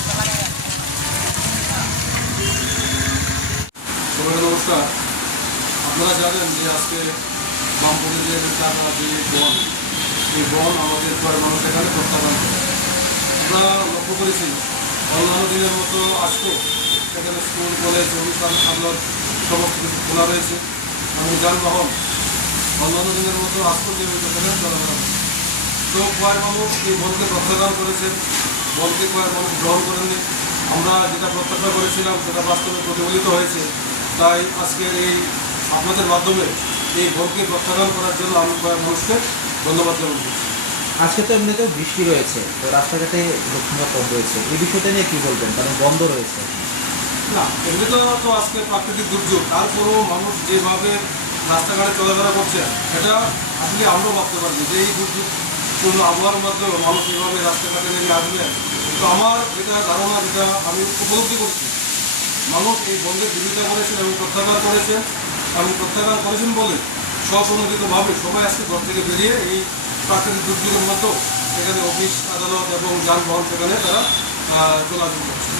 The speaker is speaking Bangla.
সবাইকে নমস্কার। আপনারা জানেন যে আজকে বামপন্থীদের টাকা যে বন এই বন আমাদের প্রায় মানুষ এখানে প্রত্যাখ্যান করে। আমরা লক্ষ্য করেছি, অন্যান্য দিনের মতো আজকেও সেখানে স্কুল, কলেজ, অনুষ্ঠান, সাধারণ সমস্ত কিছু খোলা রয়েছে। এবং যানবাহন, অন্যান্য দিনের মতো আজকেও যে চলাফেরা। তো কয়েক মানুষ এই বনকে প্রত্যাখ্যান করেছেন। কয়েক মানুষ গ্রহণ করেননি। আমরা যেটা প্রত্যাখ্যান করেছিলাম সেটা বাস্তবে প্রতিফলিত হয়েছে। তাই আজকের এই আপনাদের মাধ্যমে এই বনকে প্রত্যাখ্যান করার জন্য আমি কয়েক মানুষকে ধন্যবাদ করছি আজকে তো এমনিতেও বৃষ্টি রয়েছে তো রাস্তাঘাটে লোকসংখ্যা কম রয়েছে। এই বিষয়টা নিয়ে কী বলবেন? কারণ বন্ধ রয়েছে। না এমনি তো তো আজকে প্রাকৃতিক দুর্যোগ। তারপরেও মানুষ যেভাবে রাস্তাঘাটে চলাফেরা করছে এটা আসলে আমরাও ভাবতে পারি যে এই দুর্যোগ পূর্ণ আবহাওয়ার মাধ্যমে মানুষ এভাবে রাস্তাঘাটে নেমে আসবে তো আমার যেটা ধারণা, যেটা আমি উপলব্ধি করছি, মানুষ এই বন্ধের বিরোধিতা করেছেন এবং প্রত্যাখ্যান করেছেন, এবং প্রত্যাখ্যান করেছেন বলে স্বপ্রণোদিতভাবে সবাই আজকে ঘর থেকে বেরিয়ে এই প্রাকৃতিক দুর্যোগের মতো সেখানে অফিস, আদালত এবং যানবাহন সেখানে তারা চলাচল করছে